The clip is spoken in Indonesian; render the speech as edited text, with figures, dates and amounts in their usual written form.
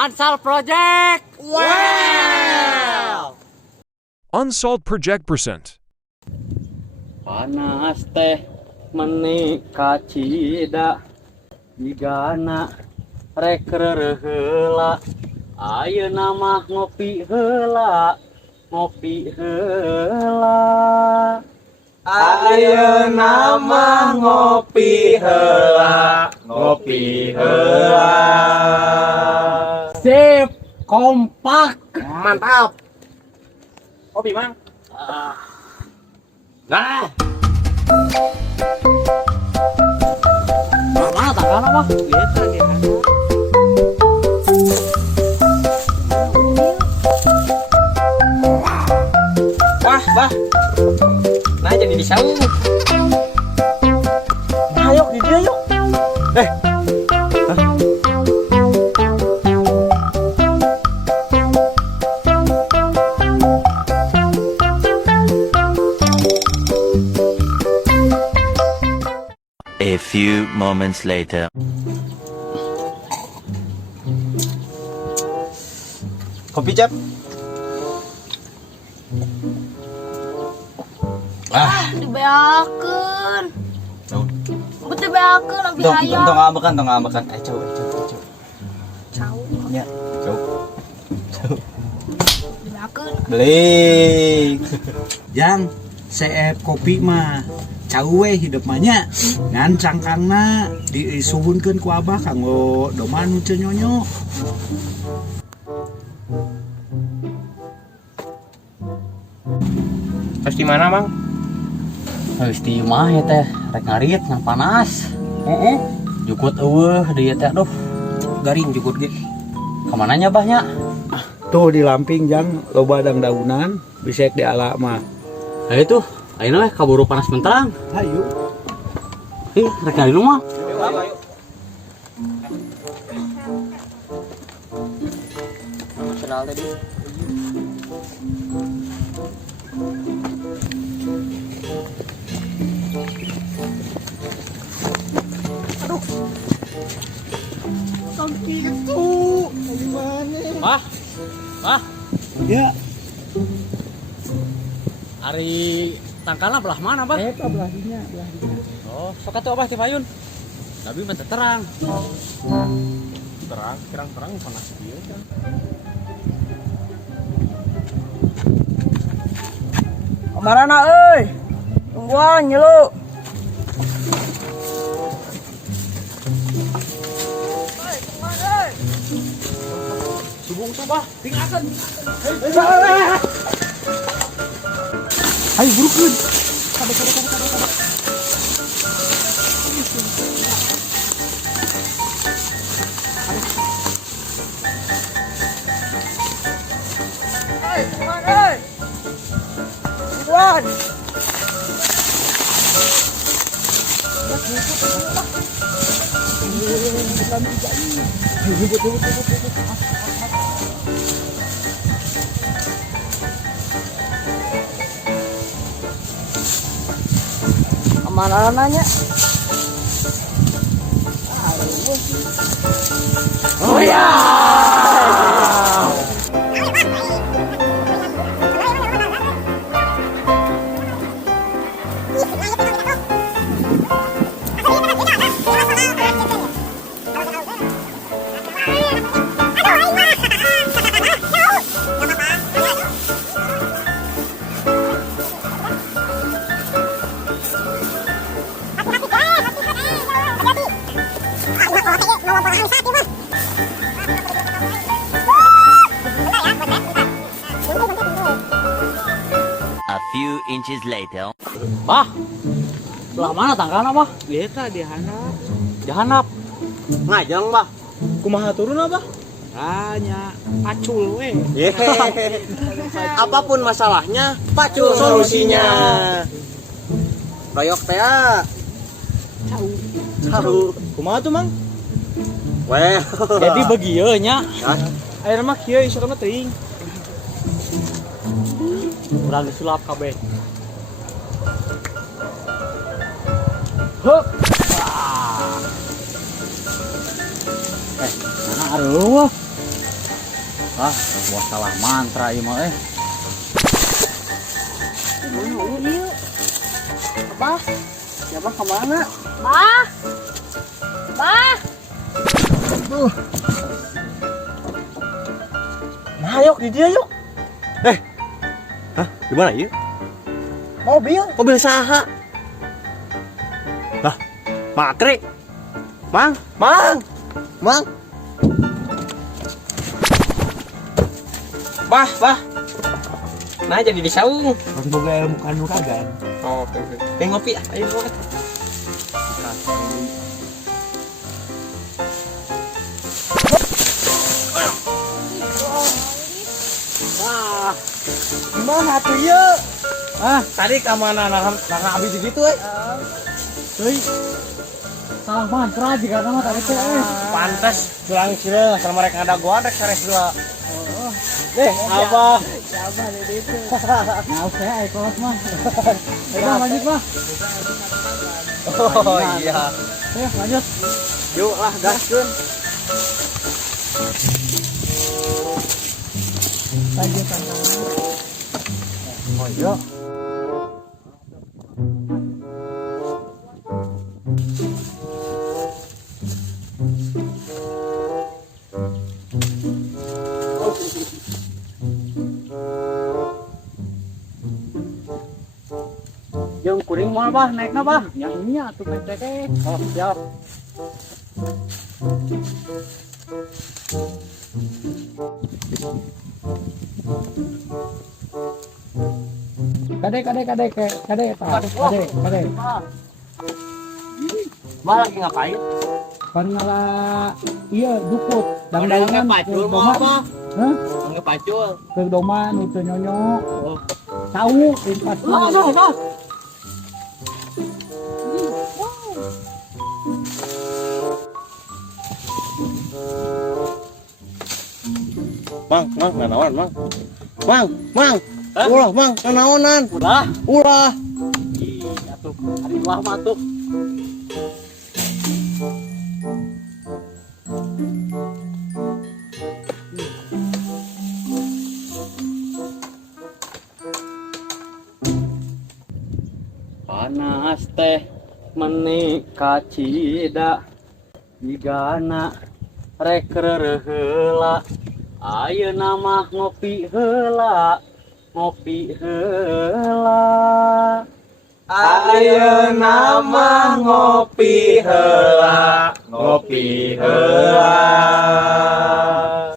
Unsolved Project. Wow. Unsolved Project present. Panas teh menika cida digana rek heula. Ayeuna mah ngopi heula. Ayeuna mah ngopi heula. Sip, kompak. Mantap. Kopi mang. Nah. Mana tangan apa? Eta dia. Bah. Nah jadi disau. Nah, yuk di dia yuk. A few moments later. Kopi cap. Dibeakeun. Betul beakeun abi hayang. Tong ngabekan. Coba. Cau. Ya, coba. Dibeakeun. Beli. Jang, CF kopi mah cawe hidup mahnya ngan cangkangna disuhunkeun ku abah kanggo doman nu teu nyonyo. Pas di mana, Mang? Geus di imah ya teh, rek ngarit ngan panas. Jukut eueuh deui teh aduh. Garing jukut ge. Ka mananya bahnya? Tuh di lamping jang loba daunan bisek di ala mah. Ayo tuh, ayeuna we kaburu panas menterang. Hayu. Ih, rek ngarit mah. Nasional tadi. Wah, Ya, ari tangkalna belah mana, Bang? eta belahnya. Oh, sok atuh Abah teh payun. Tapi mah teu terang. Terang panas dia kan. Kamarana euy. Tungguan nyelu. Subung tuh, Bah. Tinggalkan. Hayu burukeun. Tungguan. Kamarana nanya. Oh ya. A few inches later. Bah. Belah mana tangkalna, Bah? Eta di handap. Jahanap. Ngajeng, Bah. Kumaha turun apa? Tanya pacul we. Apapun masalahnya, pacul solusinya. Royok teh. Tahu. Kumaha tuh, Mang? Well. Jadi begieu nya. Air mah kieu isu kana teuing. Urang disulap kabeh. Hup. Mana aduh. Ah, gua salah mantra ieu mah Yuk. Abah, Siapa kemana? bah. Bah. Nah, yuk di dia yuk. Hah? Di mana yuk? Mobil. Mobil saha? Lah, Makri. Mang. Bah. Nah, jadi di saung. Pas boga ilmu kanuragan. Oh, oke. Ngopi ah, ayo ngopi. Gimana tuh ya? Tadi kemana nah habis gitu salah mantra jika nama tadi teh Pantes bilang sih sama mereka ada gua ada sares dua. Abah. nah saya kelas mah udah lanjut mah Oh iya. ayo lanjut Yuk lah gaskeun. Oh iya. yang kuring mau bah naik na bah yang ini atuh pecek oh siap kade Bah lagi ngapain? kan ngalah iya dukut Dandangan pacul mau apa? hah Ngepacul. ke doman itu nyonyo tahu pas Mang, nanaon, Mang. Ulah, Mang, nanaonan. Ulah. atuh hari ulah mah tuh panas teh menika cida digana rek heula ayeuna mah ngopi heula Ayeuna mah ngopi heula